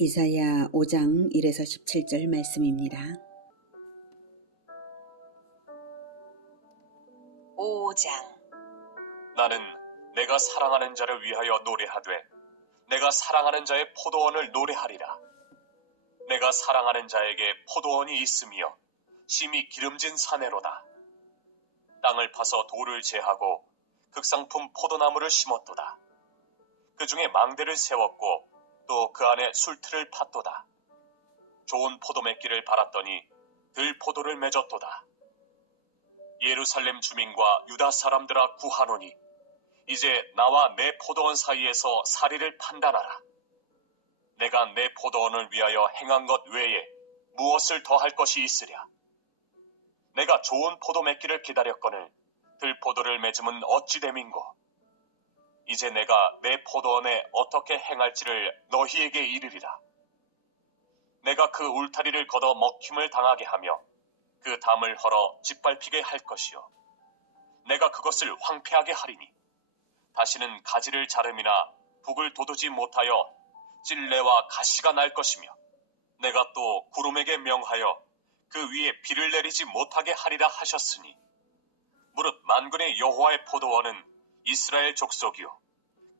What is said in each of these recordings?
이사야 5장 1에서 17절 말씀입니다. 5장. 나는 내가 사랑하는 자를 위하여 노래하되 내가 사랑하는 자의 포도원을 노래하리라. 내가 사랑하는 자에게 포도원이 있으며 심히 기름진 사내로다. 땅을 파서 돌을 제하고 극상품 포도나무를 심었도다. 그 중에 망대를 세웠고 또 그 안에 술틀을 팠도다. 좋은 포도 맺기를 바랐더니 들포도를 맺었도다. 예루살렘 주민과 유다 사람들아 구하노니 이제 나와 내 포도원 사이에서 사리를 판단하라. 내가 내 포도원을 위하여 행한 것 외에 무엇을 더할 것이 있으랴. 내가 좋은 포도 맺기를 기다렸거늘 들포도를 맺음은 어찌 됨인고. 이제 내가 내 포도원에 어떻게 행할지를 너희에게 이르리라. 내가 그 울타리를 걷어 먹힘을 당하게 하며 그 담을 헐어 짓밟히게 할 것이요. 내가 그것을 황폐하게 하리니 다시는 가지를 자름이나 북을 돋우지 못하여 찔레와 가시가 날 것이며 내가 또 구름에게 명하여 그 위에 비를 내리지 못하게 하리라 하셨으니 무릇 만군의 여호와의 포도원은 이스라엘 족속이요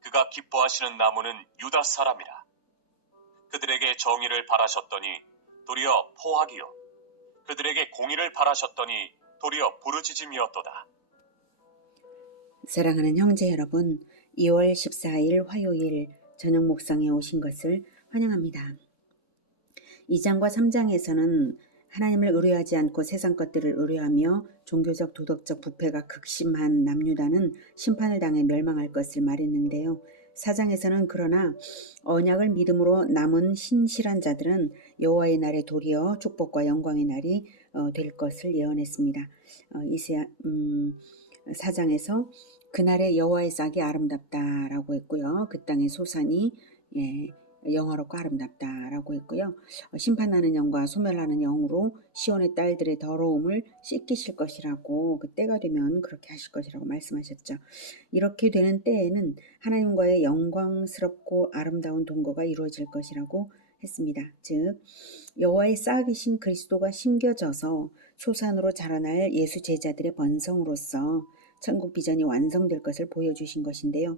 그가 기뻐하시는 나무는 유다 사람이라. 그들에게 정의를 바라셨더니 도리어 포악이요 그들에게 공의를 바라셨더니 도리어 부르짖음이었도다. 사랑하는 형제 여러분, 2월 14일 화요일 저녁 묵상에 오신 것을 환영합니다. 2장과 3장에서는 하나님을 의뢰하지 않고 세상 것들을 의뢰하며 종교적 도덕적 부패가 극심한 남유다는 심판을 당해 멸망할 것을 말했는데요. 4장에서는 그러나 언약을 믿음으로 남은 신실한 자들은 여호와의 날에 도리어 축복과 영광의 날이 될 것을 예언했습니다. 4장에서 그날의 여호와의 싹이 아름답다라고 했고요. 그 땅의 소산이 영화롭고 아름답다라고 했고요. 심판하는 영과 소멸하는 영으로 시온의 딸들의 더러움을 씻기실 것이라고 그 때가 되면 그렇게 하실 것이라고 말씀하셨죠. 이렇게 되는 때에는 하나님과의 영광스럽고 아름다운 동거가 이루어질 것이라고 했습니다. 즉 여호와의 싹이신 그리스도가 심겨져서 소산으로 자라날 예수 제자들의 번성으로서 천국 비전이 완성될 것을 보여주신 것인데요.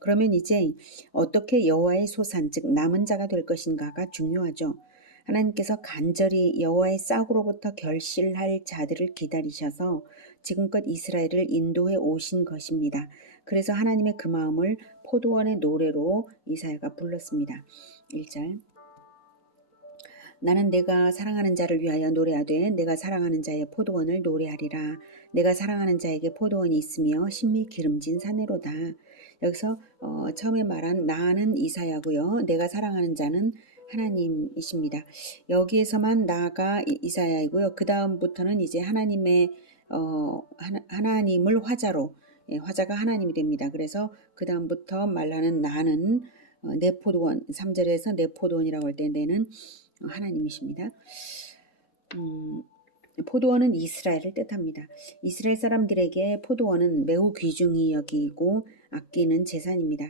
그러면 이제 어떻게 여호와의 소산, 즉 남은 자가 될 것인가가 중요하죠. 하나님께서 간절히 여호와의 싹으로부터 결실할 자들을 기다리셔서 지금껏 이스라엘을 인도해 오신 것입니다. 그래서 하나님의 그 마음을 포도원의 노래로 이사야가 불렀습니다. 1절. 나는 내가 사랑하는 자를 위하여 노래하되 내가 사랑하는 자의 포도원을 노래하리라. 내가 사랑하는 자에게 포도원이 있으며 심히 기름진 사내로다. 여기서 처음에 말한 나는 이사야고요. 내가 사랑하는 자는 하나님이십니다. 여기에서만 나가 이사야이고요. 그 다음부터는 이제 하나님의 하나님을 화자로 화자가 하나님이 됩니다. 그래서 그 다음부터 말하는 나는 내 포도원 3절에서 내 포도원이라고 할 때 내는 하나님이십니다. 포도원은 이스라엘을 뜻합니다. 이스라엘 사람들에게 포도원은 매우 귀중히 여기고 아끼는 재산입니다.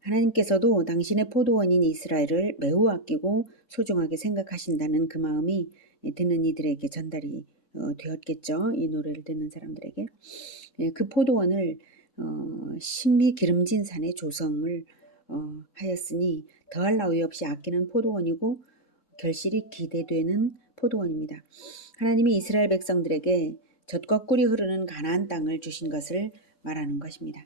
하나님께서도 당신의 포도원인 이스라엘을 매우 아끼고 소중하게 생각하신다는 그 마음이 듣는 이들에게 전달이 되었겠죠. 이 노래를 듣는 사람들에게. 그 포도원을 신비 기름진 산에 조성을 하였으니 더할 나위 없이 아끼는 포도원이고 결실이 기대되는 포도원입니다. 하나님이 이스라엘 백성들에게 젖과 꿀이 흐르는 가나안 땅을 주신 것을 말하는 것입니다.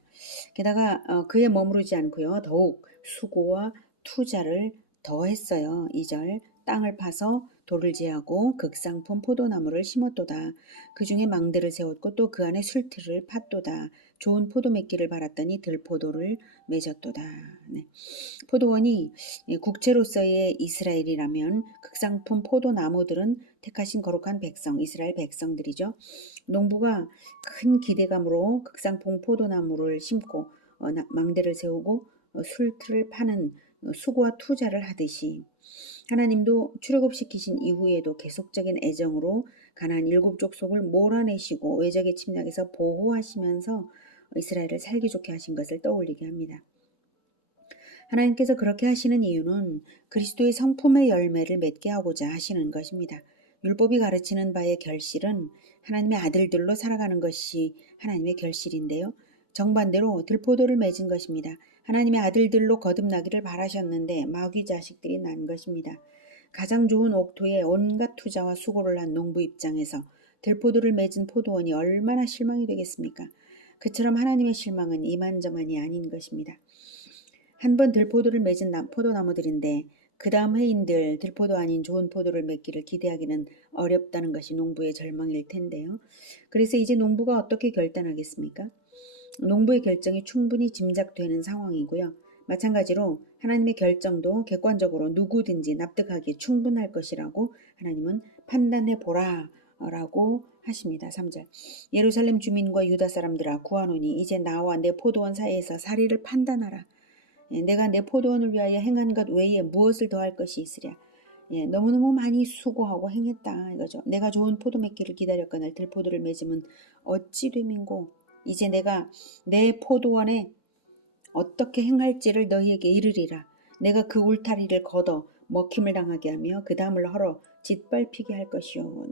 게다가 그에 머무르지 않고요. 더욱 수고와 투자를 더했어요. 2절. 땅을 파서 돌을 제하고 극상품 포도나무를 심었도다. 그 중에 망대를 세웠고 또 그 안에 술틀을 팠도다. 좋은 포도 맺기를 바랐더니 들포도를 맺었도다. 네. 포도원이 국채로서의 이스라엘이라면 극상품 포도나무들은 택하신 거룩한 백성, 이스라엘 백성들이죠. 농부가 큰 기대감으로 극상품 포도나무를 심고 망대를 세우고 술틀을 파는 수고와 투자를 하듯이 하나님도 출애굽시키신 이후에도 계속적인 애정으로 가나안 7족속을 몰아내시고 외적의 침략에서 보호하시면서 이스라엘을 살기 좋게 하신 것을 떠올리게 합니다. 하나님께서 그렇게 하시는 이유는 그리스도의 성품의 열매를 맺게 하고자 하시는 것입니다. 율법이 가르치는 바의 결실은 하나님의 아들들로 살아가는 것이 하나님의 결실인데요. 정반대로 들포도를 맺은 것입니다. 하나님의 아들들로 거듭나기를 바라셨는데 마귀 자식들이 난 것입니다. 가장 좋은 옥토에 온갖 투자와 수고를 한 농부 입장에서 들포도를 맺은 포도원이 얼마나 실망이 되겠습니까? 그처럼 하나님의 실망은 이만저만이 아닌 것입니다. 한 번 들포도를 맺은 포도나무들인데 그 다음 해인들 들포도 아닌 좋은 포도를 맺기를 기대하기는 어렵다는 것이 농부의 절망일 텐데요. 그래서 이제 농부가 어떻게 결단하겠습니까? 농부의 결정이 충분히 짐작되는 상황이고요. 마찬가지로 하나님의 결정도 객관적으로 누구든지 납득하기 충분할 것이라고 하나님은 판단해 보라 라고 하십니다. 3절. 예루살렘 주민과 유다 사람들아 구하노니 이제 나와 내 포도원 사이에서 사리를 판단하라. 내가 내 포도원을 위하여 행한 것 외에 무엇을 더할 것이 있으랴. 너무너무 많이 수고하고 행했다 이거죠. 내가 좋은 포도 맺기를 기다렸거늘 들포도를 맺으면 어찌 됨인고 이제 내가 내 포도원에 어떻게 행할지를 너희에게 이르리라. 내가 그 울타리를 걷어 먹힘을 당하게 하며 그 담을 헐어 짓밟히게 할 것이요.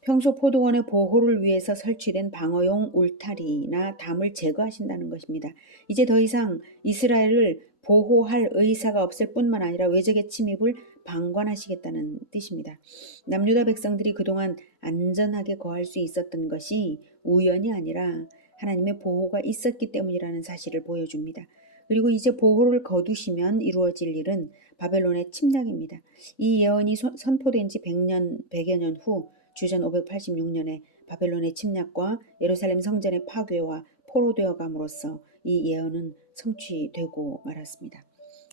평소 포도원의 보호를 위해서 설치된 방어용 울타리나 담을 제거하신다는 것입니다. 이제 더 이상 이스라엘을 보호할 의사가 없을 뿐만 아니라 외적의 침입을 방관하시겠다는 뜻입니다. 남유다 백성들이 그동안 안전하게 거할 수 있었던 것이 우연이 아니라 하나님의 보호가 있었기 때문이라는 사실을 보여줍니다. 그리고 이제 보호를 거두시면 이루어질 일은 바벨론의 침략입니다. 이 예언이 선포된 지 100여 년 후 주전 586년에 바벨론의 침략과 예루살렘 성전의 파괴와 포로되어 감으로써 이 예언은 성취되고 말았습니다.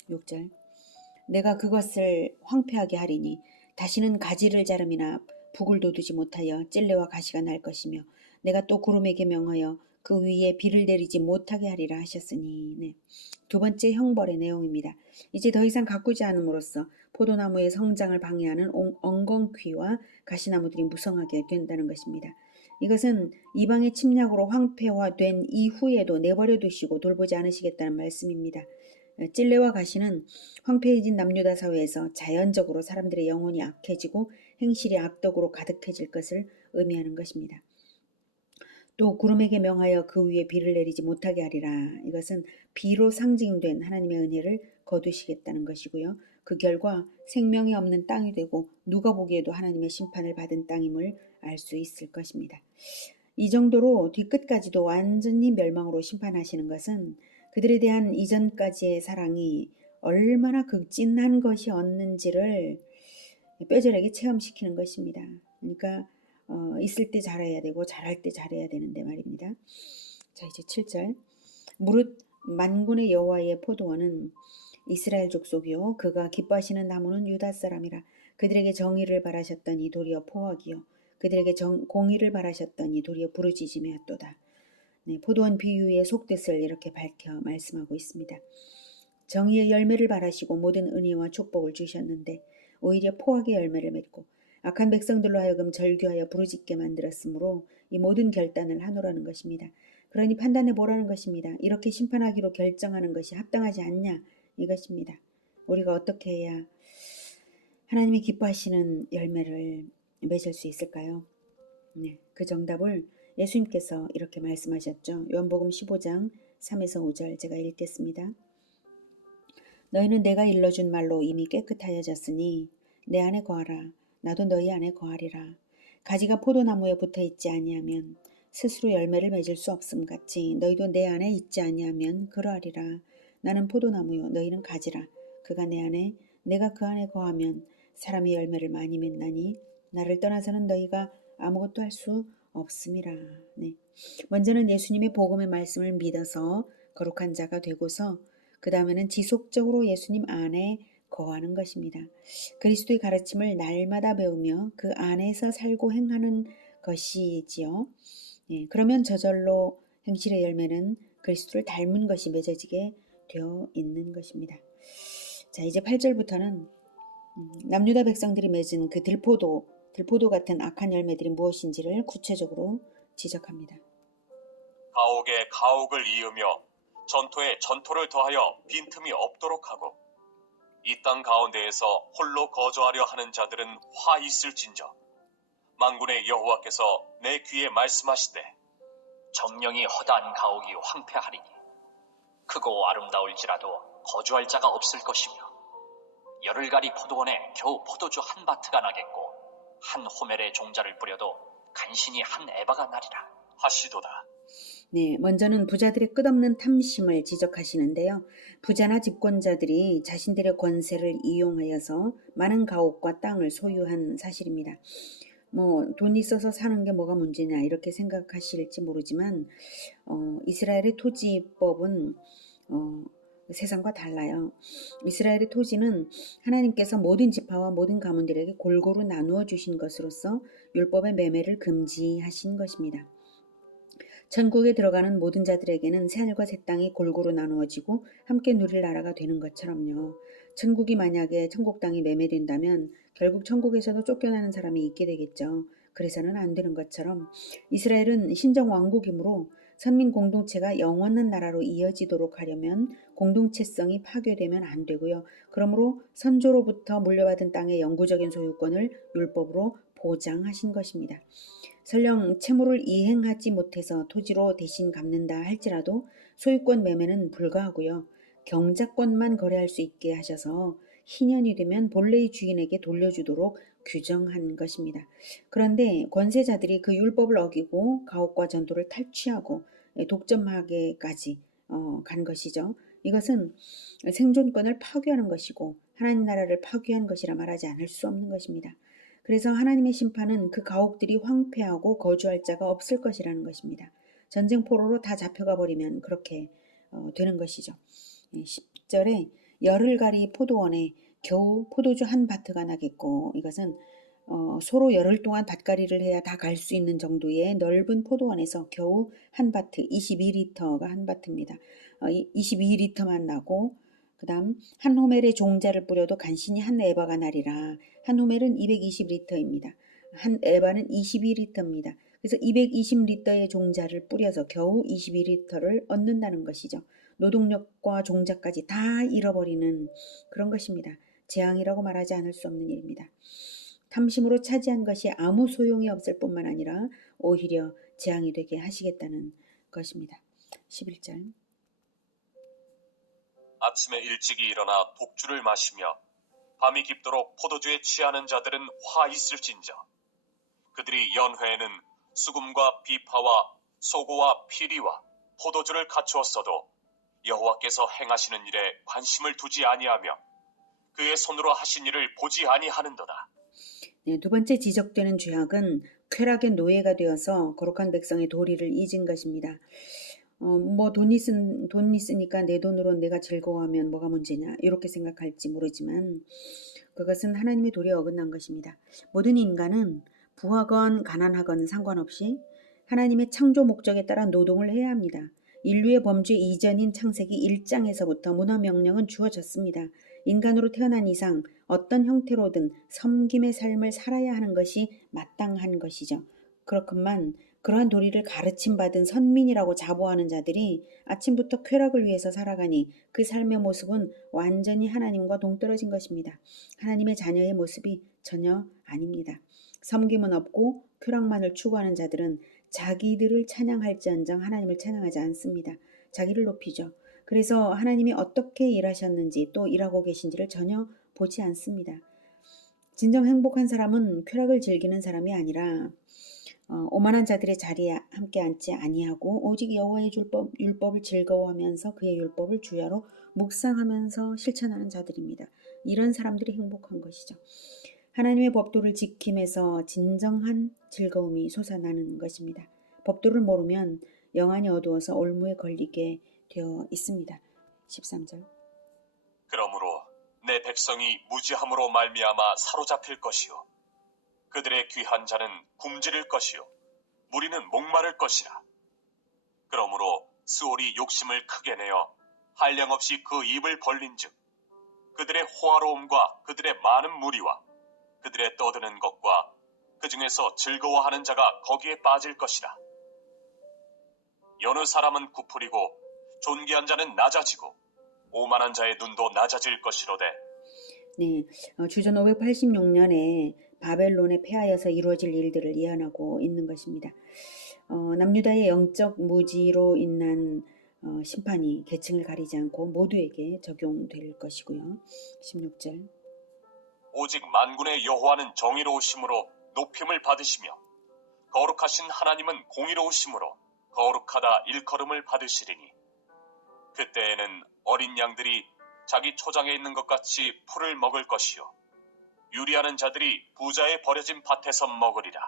6절. 내가 그것을 황폐하게 하리니 다시는 가지를 자름이나 북을 돋우지 못하여 찔레와 가시가 날 것이며 내가 또 구름에게 명하여 그 위에 비를 내리지 못하게 하리라 하셨으니. 두 번째 형벌의 내용입니다. 이제 더 이상 가꾸지 않음으로써 포도나무의 성장을 방해하는 엉겅퀴와 가시나무들이 무성하게 된다는 것입니다. 이것은 이방의 침략으로 황폐화된 이후에도 내버려 두시고 돌보지 않으시겠다는 말씀입니다. 찔레와 가시는 황폐해진 남유다 사회에서 자연적으로 사람들의 영혼이 악해지고 행실이 악덕으로 가득해질 것을 의미하는 것입니다. 또 구름에게 명하여 그 위에 비를 내리지 못하게 하리라. 이것은 비로 상징된 하나님의 은혜를 거두시겠다는 것이고요. 그 결과 생명이 없는 땅이 되고 누가 보기에도 하나님의 심판을 받은 땅임을 알 수 있을 것입니다. 이 정도로 뒤끝까지도 완전히 멸망으로 심판하시는 것은 그들에 대한 이전까지의 사랑이 얼마나 극진한 것이었는지를 뼈저리게 체험시키는 것입니다. 그러니까 있을 때 잘해야 되고 잘할 때 잘해야 되는데 말입니다. 자, 이제 7절. 무릇 만군의 여호와의 포도원은 이스라엘 족속이요 그가 기뻐하시는 나무는 유다 사람이라. 그들에게 정의를 바라셨더니 도리어 포악이요 그들에게 공의를 바라셨더니 도리어 부르짖음이었도다. 포도원 비유의 속뜻을 이렇게 밝혀 말씀하고 있습니다. 정의의 열매를 바라시고 모든 은혜와 축복을 주셨는데 오히려 포악의 열매를 맺고 악한 백성들로 하여금 절규하여 부르짖게 만들었으므로 이 모든 결단을 하노라는 것입니다. 그러니 판단해 보라는 것입니다. 이렇게 심판하기로 결정하는 것이 합당하지 않냐 이것입니다. 우리가 어떻게 해야 하나님이 기뻐하시는 열매를 맺을 수 있을까요? 그 정답을 예수님께서 이렇게 말씀하셨죠. 요한복음 15장 3에서 5절 제가 읽겠습니다. 너희는 내가 일러준 말로 이미 깨끗하여졌으니 내 안에 거하라. 나도 너희 안에 거하리라. 가지가 포도나무에 붙어있지 아니하면 스스로 열매를 맺을 수 없음 같이 너희도 내 안에 있지 아니하면 그러하리라. 나는 포도나무요 너희는 가지라. 그가 내 안에 내가 그 안에 거하면 사람이 열매를 많이 맺나니 나를 떠나서는 너희가 아무것도 할 수 없음이라. 먼저는 예수님의 복음의 말씀을 믿어서 거룩한 자가 되고서 그 다음에는 지속적으로 예수님 안에 거하는 것입니다. 그리스도의 가르침을 날마다 배우며 그 안에서 살고 행하는 것이지요. 그러면 저절로 행실의 열매는 그리스도를 닮은 것이 맺어지게 되어 있는 것입니다. 자, 이제 8절부터는 남유다 백성들이 맺은 그 들포도 같은 악한 열매들이 무엇인지를 구체적으로 지적합니다. 가옥에 가옥을 이으며 전토에 전토를 더하여 빈틈이 없도록 하고 이 땅 가운데에서 홀로 거주하려 하는 자들은 화 있을진저 만군의 여호와께서 내 귀에 말씀하시되 정령이 허다한 가옥이 황폐하리니 크고 아름다울지라도 거주할 자가 없을 것이며 열흘가리 포도원에 겨우 포도주 한 바트가 나겠고 한 호멜의 종자를 뿌려도 간신히 한 에바가 나리라 하시도다. 네, 먼저는 부자들의 끝없는 탐심을 지적하시는데요. 부자나 집권자들이 자신들의 권세를 이용하여서 많은 가옥과 땅을 소유한 사실입니다. 돈 있어서 사는 게 뭐가 문제냐 이렇게 생각하실지 모르지만 이스라엘의 토지법은 세상과 달라요. 이스라엘의 토지는 하나님께서 모든 지파와 모든 가문들에게 골고루 나누어 주신 것으로서 율법의 매매를 금지하신 것입니다. 천국에 들어가는 모든 자들에게는 새하늘과 새 땅이 골고루 나누어지고 함께 누릴 나라가 되는 것처럼요. 천국이 만약에 천국 땅이 매매된다면 결국 천국에서도 쫓겨나는 사람이 있게 되겠죠. 그래서는 안 되는 것처럼 이스라엘은 신정 왕국이므로 선민 공동체가 영원한 나라로 이어지도록 하려면 공동체성이 파괴되면 안 되고요. 그러므로 선조로부터 물려받은 땅의 영구적인 소유권을 율법으로 보장하신 것입니다. 설령 채무를 이행하지 못해서 토지로 대신 갚는다 할지라도 소유권 매매는 불가하고요. 경작권만 거래할 수 있게 하셔서 희년이 되면 본래의 주인에게 돌려주도록 규정한 것입니다. 그런데 권세자들이 그 율법을 어기고 가옥과 전도를 탈취하고 독점하게까지 간 것이죠. 이것은 생존권을 파괴하는 것이고 하나님 나라를 파괴한 것이라 말하지 않을 수 없는 것입니다. 그래서 하나님의 심판은 그 가옥들이 황폐하고 거주할 자가 없을 것이라는 것입니다. 전쟁 포로로 다 잡혀가 버리면 그렇게 되는 것이죠. 10절에 열흘가리 포도원에 겨우 포도주 한 바트가 나겠고 이것은 소로 열흘 동안 밭갈이를 해야 다 갈 수 있는 정도의 넓은 포도원에서 겨우 한 바트 22리터가 한 바트입니다. 22리터만 나고 그 다음 한 호멜의 종자를 뿌려도 간신히 한 에바가 나리라. 한 호멜은 220리터입니다. 한 에바는 22리터입니다. 그래서 220리터의 종자를 뿌려서 겨우 22리터를 얻는다는 것이죠. 노동력과 종자까지 다 잃어버리는 그런 것입니다. 재앙이라고 말하지 않을 수 없는 일입니다. 탐심으로 차지한 것이 아무 소용이 없을 뿐만 아니라 오히려 재앙이 되게 하시겠다는 것입니다. 11절 아침에 일찍이 일어나 독주를 마시며 밤이 깊도록 포도주에 취하는 자들은 화 있을진저 그들이 연회에는 수금과 비파와 소고와 피리와 포도주를 갖추었어도 여호와께서 행하시는 일에 관심을 두지 아니하며 그의 손으로 하신 일을 보지 아니하는도다. 네, 두 번째 지적되는 죄악은 쾌락의 노예가 되어서 거룩한 백성의 도리를 잊은 것입니다. 돈 있으니까 내 돈으로 내가 즐거워하면 뭐가 문제냐 이렇게 생각할지 모르지만 그것은 하나님의 도리에 어긋난 것입니다. 모든 인간은 부하건 가난하건 상관없이 하나님의 창조 목적에 따라 노동을 해야 합니다. 인류의 범죄 이전인 창세기 1장에서부터 문화명령은 주어졌습니다. 인간으로 태어난 이상 어떤 형태로든 섬김의 삶을 살아야 하는 것이 마땅한 것이죠. 그렇건만 그러한 도리를 가르침받은 선민이라고 자부하는 자들이 아침부터 쾌락을 위해서 살아가니 그 삶의 모습은 완전히 하나님과 동떨어진 것입니다. 하나님의 자녀의 모습이 전혀 아닙니다. 섬김은 없고 쾌락만을 추구하는 자들은 자기들을 찬양할지언정 하나님을 찬양하지 않습니다. 자기를 높이죠. 그래서 하나님이 어떻게 일하셨는지 또 일하고 계신지를 전혀 보지 않습니다. 진정 행복한 사람은 쾌락을 즐기는 사람이 아니라 오만한 자들의 자리에 함께 앉지 아니하고 오직 여호와의 율법을 즐거워하면서 그의 율법을 주야로 묵상하면서 실천하는 자들입니다. 이런 사람들이 행복한 것이죠. 하나님의 법도를 지킴에서 진정한 즐거움이 솟아나는 것입니다. 법도를 모르면 영안이 어두워서 올무에 걸리게 되어 있습니다. 13절 그러므로 내 백성이 무지함으로 말미암아 사로잡힐 것이요 그들의 귀한 자는 굶주릴 것이요 무리는 목마를 것이라. 그러므로 스올이 욕심을 크게 내어 한량없이 그 입을 벌린즉 그들의 호화로움과 그들의 많은 무리와 그들의 떠드는 것과 그 중에서 즐거워하는 자가 거기에 빠질 것이라. 여느 사람은 구풀이고 존귀한 자는 낮아지고 오만한 자의 눈도 낮아질 것이로되 네, 주전 586년에 바벨론에 패하여서 이루어질 일들을 예언하고 있는 것입니다. 남유다의 영적 무지로 인한 심판이 계층을 가리지 않고 모두에게 적용될 것이고요. 16절. 오직 만군의 여호와는 정의로우심으로 높임을 받으시며 거룩하신 하나님은 공의로우심으로 거룩하다 일컬음을 받으시리니 그때에는 어린 양들이 자기 초장에 있는 것 같이 풀을 먹을 것이요 유리하는 자들이 부자의 버려진 밭에서 먹으리라.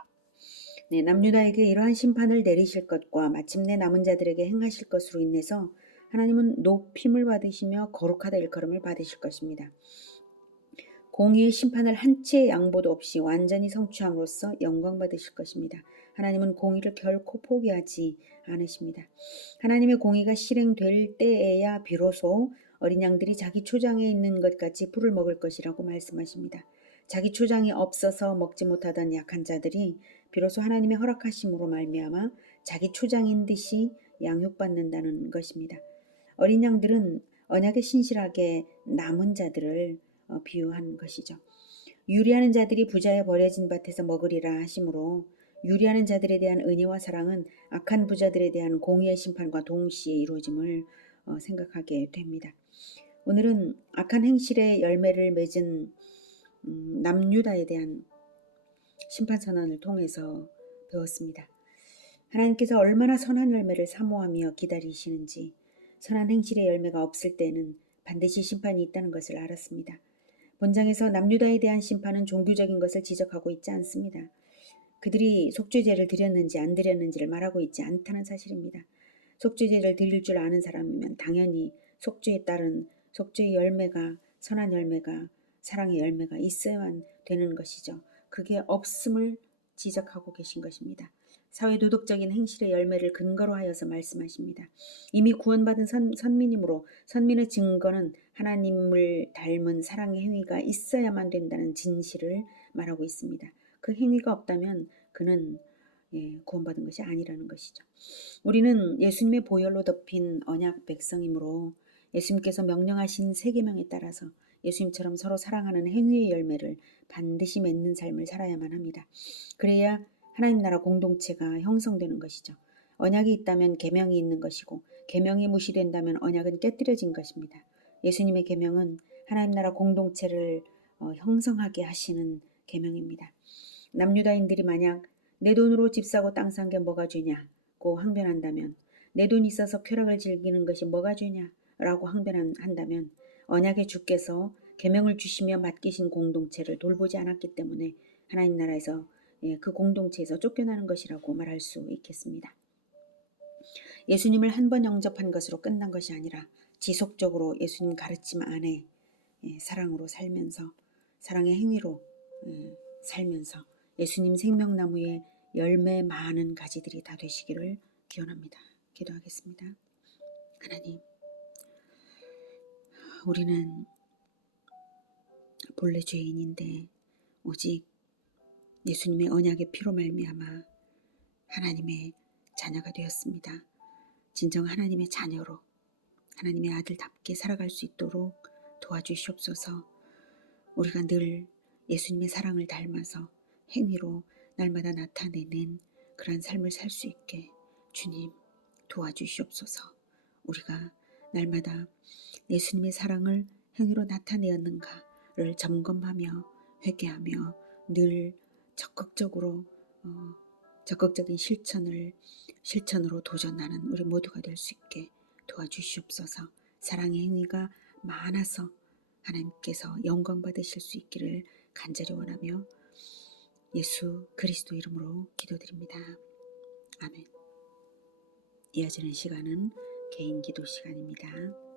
네, 남유다에게 이러한 심판을 내리실 것과 마침내 남은 자들에게 행하실 것으로 인해서 하나님은 높임을 받으시며 거룩하다 일컬음을 받으실 것입니다. 공의의 심판을 한 채의 양보도 없이 완전히 성취함으로써 영광 받으실 것입니다. 하나님은 공의를 결코 포기하지 않으십니다. 하나님의 공의가 실행될 때에야 비로소 어린 양들이 자기 초장에 있는 것 같이 풀을 먹을 것이라고 말씀하십니다. 자기 초장이 없어서 먹지 못하던 약한 자들이 비로소 하나님의 허락하심으로 말미암아 자기 초장인 듯이 양육받는다는 것입니다. 어린 양들은 언약에 신실하게 남은 자들을 비유한 것이죠. 유리하는 자들이 부자의 버려진 밭에서 먹으리라 하심으로 유리하는 자들에 대한 은혜와 사랑은 악한 부자들에 대한 공의의 심판과 동시에 이루어짐을 생각하게 됩니다. 오늘은 악한 행실의 열매를 맺은 남유다에 대한 심판 선언을 통해서 배웠습니다. 하나님께서 얼마나 선한 열매를 사모하며 기다리시는지, 선한 행실의 열매가 없을 때는 반드시 심판이 있다는 것을 알았습니다. 본장에서 남유다에 대한 심판은 종교적인 것을 지적하고 있지 않습니다. 그들이 속죄제를 드렸는지 안 드렸는지를 말하고 있지 않다는 사실입니다. 속죄제를 드릴 줄 아는 사람이면 당연히 속죄에 따른 속죄의 열매가, 선한 열매가, 사랑의 열매가 있어야만 되는 것이죠. 그게 없음을 지적하고 계신 것입니다. 사회도덕적인 행실의 열매를 근거로 하여서 말씀하십니다. 이미 구원받은 선민이므로 선민의 증거는 하나님을 닮은 사랑의 행위가 있어야만 된다는 진실을 말하고 있습니다. 그 행위가 없다면 그는 구원받은 것이 아니라는 것이죠. 우리는 예수님의 보혈로 덮인 언약 백성이므로 예수님께서 명령하신 세 계명에 따라서 예수님처럼 서로 사랑하는 행위의 열매를 반드시 맺는 삶을 살아야만 합니다. 그래야 하나님 나라 공동체가 형성되는 것이죠. 언약이 있다면 계명이 있는 것이고 계명이 무시된다면 언약은 깨뜨려진 것입니다. 예수님의 계명은 하나님 나라 공동체를 형성하게 하시는 계명입니다. 남유다인들이 만약 내 돈으로 집 사고 땅 산 게 뭐가 죄냐고 항변한다면, 내 돈이 있어서 쾌락을 즐기는 것이 뭐가 죄냐라고 항변한다면 언약의 주께서 계명을 주시며 맡기신 공동체를 돌보지 않았기 때문에 하나님 나라에서 그 공동체에서 쫓겨나는 것이라고 말할 수 있겠습니다. 예수님을 한 번 영접한 것으로 끝난 것이 아니라 지속적으로 예수님 가르침 안에 사랑으로 살면서 사랑의 행위로 살면서 예수님 생명나무의 열매 많은 가지들이 다 되시기를 기원합니다. 기도하겠습니다. 하나님, 우리는 본래 죄인인데 오직 예수님의 언약의 피로 말미암아 하나님의 자녀가 되었습니다. 진정 하나님의 자녀로 하나님의 아들답게 살아갈 수 있도록 도와주시옵소서. 우리가 늘 예수님의 사랑을 닮아서 행위로 날마다 나타내는 그런 삶을 살 수 있게 주님 도와주시옵소서. 우리가 날마다 예수님의 사랑을 행위로 나타내었는가를 점검하며 회개하며 늘 적극적인 실천으로 도전하는 우리 모두가 될 수 있게 도와주시옵소서. 사랑의 행위가 많아서 하나님께서 영광 받으실 수 있기를 간절히 원하며 예수 그리스도 이름으로 기도드립니다. 아멘. 이어지는 시간은 개인 기도 시간입니다.